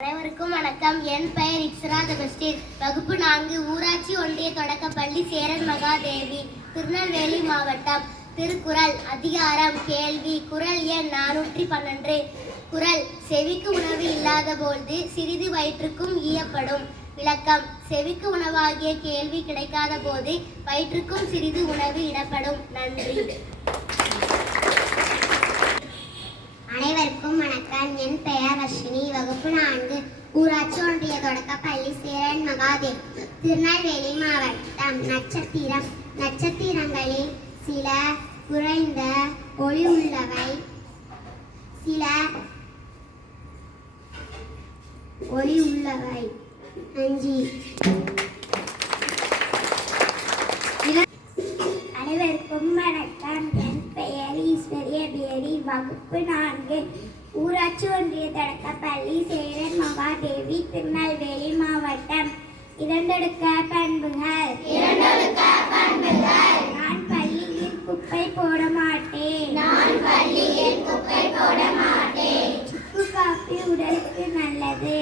அனைவருக்கும் வணக்கம். என் பெயர் இக்ஸரா தபஸ்டீர். வகுப்பு 4, ஊராட்சி ஒன்றிய தொடக்கப்பள்ளி, சேரன் மகாதேவி, திருநெல்வேலி மாவட்டம். திருக்குறள். அதிகாரம் கேள்வி. குறள் எண் 412. குறள். செவிக்கு உணவு இல்லாத போது சிறிது வயிற்றுக்கும் ஈயப்படும். விளக்கம். செவிக்கு உணவாகிய கேள்வி கிடைக்காத போது வயிற்றுக்கும் சிறிது உணவு இடப்படும். நன்றி. அனைவருக்கும் வணக்கம். என் பெயர் அஸ்வினி. வகுப்பு 4, ஊராட்சி ஒன்றிய தொடக்கப்பள்ளி, சேரன் மகாதேவி, திருநெல்வேலி மாவட்டம். நட்சத்திரம். நட்சத்திரங்களில் சில குறைந்த ஒளி உள்ளவை, சில ஒளி உள்ளவை. நன்றி. அனைவருக்கும் வணக்கம். என் பெயர் ஈஸ்வரிய பேரி. வகுப்பு 4, ஊராட்சி ஒன்றிய தொடக்கப்பள்ளி, சேரன் மகாதேவி, திருநெல்வேலி மாவட்டம். இரண்டடுக்க பண்புகள். நான் பள்ளியில் குப்பை போட மாட்டேன். சுக்கு காப்பி உடலுக்கு நல்லது.